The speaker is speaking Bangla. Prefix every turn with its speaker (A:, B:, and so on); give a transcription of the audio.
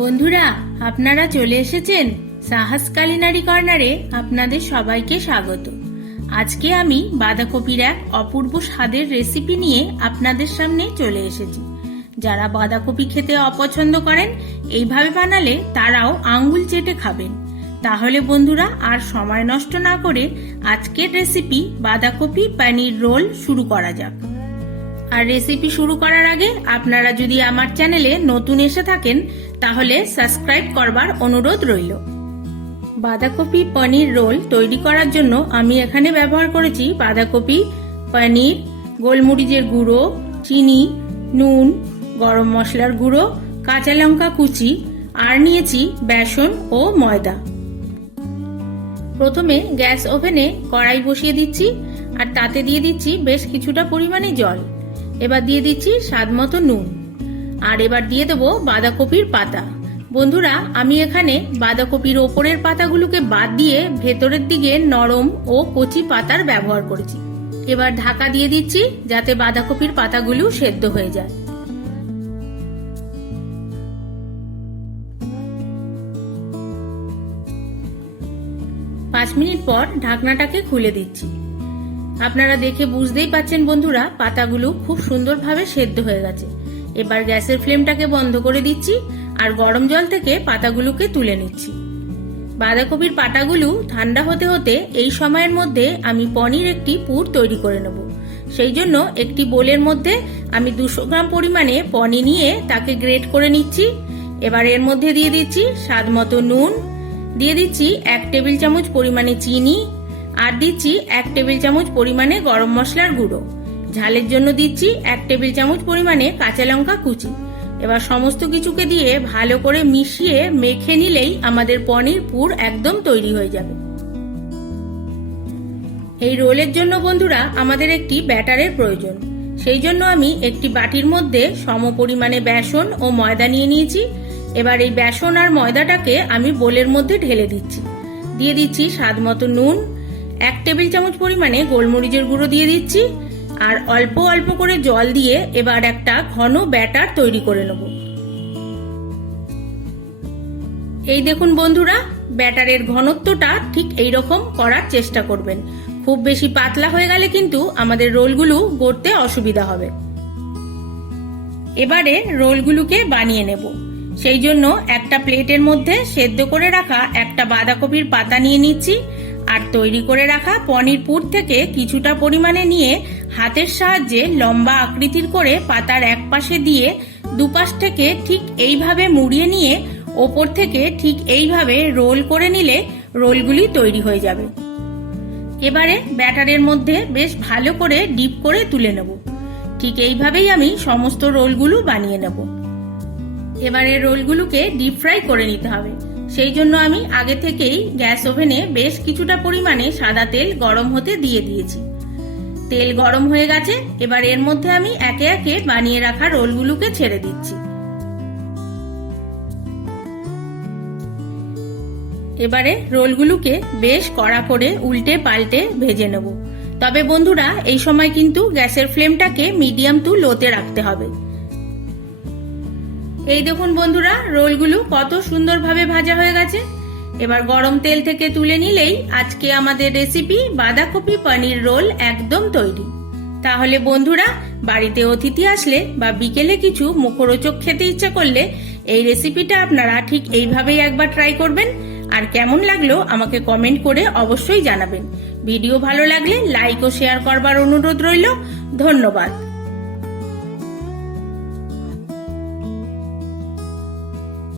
A: বন্ধুরা, আপনারা চলে এসেছেন সাহাস কালিনারি কর্নারে আপনাদের সবাইকে স্বাগত। আজকে আমি বাঁধাকপির এক অপূর্ব স্বাদের রেসিপি নিয়ে আপনাদের সামনে চলে এসেছি। যারা বাঁধাকপি খেতে অপছন্দ করেন, এইভাবে বানালে তারাও আঙ্গুল চেটে খাবেন। তাহলে বন্ধুরা, আর সময় নষ্ট না করে আজকের রেসিপি বাঁধাকপি পনির রোল শুরু করা যাক। আর রেসিপি শুরু করার আগে আপনারা যদি আমার চ্যানেলে নতুন এসে থাকেন, তাহলে সাবস্ক্রাইব করবার অনুরোধ রইল। বাঁধাকপি পনির রোল তৈরি করার জন্য আমি এখানে ব্যবহার করেছি বাঁধাকপি, পনির, গোলমরিচের গুঁড়ো, চিনি, নুন, গরম মশলার গুঁড়ো, কাঁচা লঙ্কা কুচি, আর নিয়েছি বেসন ও ময়দা। প্রথমে গ্যাস ওভেনে কড়াই বসিয়ে দিচ্ছি, আর তাতে দিয়ে দিচ্ছি বেশ কিছুটা পরিমাণে জল। এবার দিয়ে দিচ্ছি স্বাদ মতো নুন। আর এবার দিয়ে দেবো বাঁধাকপির পাতা। বন্ধুরা, আমি এখানে বাঁধাকপির ওপরের পাতাগুলোকে বাদ দিয়ে ভেতরের দিকে নরম ও কচি পাতার ব্যবহার করেছি। এবার ঢাকা দিয়ে দিচ্ছি যাতে বাঁধাকপির পাতাগুলো সেদ্ধ হয়ে যায়। পাঁচ মিনিট পর ঢাকনাটাকে খুলে দিচ্ছি। আপনারা দেখে বুঝতেই পাচ্ছেন বন্ধুরা, পাতাগুলো খুব সুন্দরভাবে সেদ্ধ হয়ে গেছে। এবার গ্যাসের ফ্লেমটাকে বন্ধ করে দিচ্ছি আর গরম জল থেকে পাতাগুলোকে তুলে নিচ্ছি। বাঁধাকপির পাতাগুলো ঠান্ডা হতে হতে এই সময়ের মধ্যে আমি পনির একটি পুর তৈরি করে নেব। সেই জন্য একটি বোলের মধ্যে আমি দুশো গ্রাম পরিমাণে পনির নিয়ে তাকে গ্রেট করে নিচ্ছি। এবার এর মধ্যে দিয়ে দিচ্ছি স্বাদ মতো নুন। দিয়ে দিচ্ছি এক টেবিল চামচ পরিমাণে চিনি। আর দিচ্ছি এক টেবিল চামচ পরিমাণে গরম মশলার গুঁড়ো। ঝালের জন্য দিচ্ছি এক টেবিল চামচ পরিমাণে কাঁচা লঙ্কা কুচি। এবার সমস্ত কিছুকে দিয়ে ভালো করে মিশিয়ে মেখে নিলেই আমাদের পনির পুর একদম তৈরি হয়ে যাবে। এই রোলের জন্য বন্ধুরা আমাদের একটি ব্যাটারের প্রয়োজন। সেই জন্য আমি একটি বাটির মধ্যে সম পরিমাণে বেসন ও ময়দা নিয়ে নিয়েছি। এবার এই বেসন আর ময়দাটাকে আমি বোলের মধ্যে ঢেলে দিচ্ছি। দিয়ে দিচ্ছি স্বাদ মতো নুন এক টেবিল চামচ পরিমাণে গোলমরিচের গুঁড়ো দিয়ে দিচ্ছি, আর অল্প অল্প করে জল দিয়ে এবার একটা ঘন ব্যাটার তৈরি করে নেব। এই দেখুন বন্ধুরা, ব্যাটারের ঘনত্বটা ঠিক এই রকম করার চেষ্টা করবেন। খুব বেশি পাতলা হয়ে গেলে কিন্তু আমাদের রোলগুলো গড়তে অসুবিধা হবে। এবারে রোলগুলোকে বানিয়ে নেব। সেই জন্য একটা প্লেটের মধ্যে সেদ্ধ করে রাখা একটা বাঁধাকপির পাতা নিয়ে নিচ্ছি আর তৈরি করে রাখা পনির পুর থেকে কিছুটা পরিমাণে নিয়ে হাতের সাহায্যে লম্বা আকৃতির করে পাতার এক পাশে দিয়ে দুপাশ থেকে ঠিক এইভাবে মুড়িয়ে নিয়ে ওপর থেকে ঠিক এইভাবে রোল করে নিলে রোলগুলি তৈরি হয়ে যাবে। এবারে ব্যাটারের মধ্যে বেশ ভালো করে ডিপ করে তুলে নেব। ঠিক এইভাবেই আমি সমস্ত রোলগুলো বানিয়ে নেব। এবারে রোলগুলোকে ডিপ ফ্রাই করে নিতে হবে। সেই জন্য আমি আগে থেকেই গ্যাস ওভেনে বেশ কিছুটা পরিমাণে সাদা তেল গরম হতে দিয়ে দিয়েছি। তেল গরম হয়ে গেছে, এবার এর মধ্যে আমি একে একে বানিয়ে রাখা রোলগুলোকে ছেড়ে দিচ্ছি। এবারে রোলগুলোকে বেশ কড়া করে উল্টে পাল্টে ভেজে নেব। তবে বন্ধুরা, এই সময় কিন্তু গ্যাসের ফ্লেমটাকে মিডিয়াম টু লোতে রাখতে হবে। এই দেখুন বন্ধুরা, রোলগুলো কত সুন্দরভাবে ভাজা হয়ে গেছে। এবার গরম তেল থেকে তুলে নিলেই আজকে আমাদের রেসিপি বাঁধাকপি পনির রোল একদম তৈরি। তাহলে বন্ধুরা, বাড়িতে অতিথি আসলে বা বিকেলে কিছু মুখরোচক খেতে ইচ্ছা করলে এই রেসিপিটা আপনারা ঠিক এইভাবেই একবার ট্রাই করবেন। আর কেমন লাগল আমাকে কমেন্ট করে অবশ্যই জানাবেন। ভিডিও ভালো লাগলে লাইক ও শেয়ার করবার অনুরোধ রইল। ধন্যবাদ।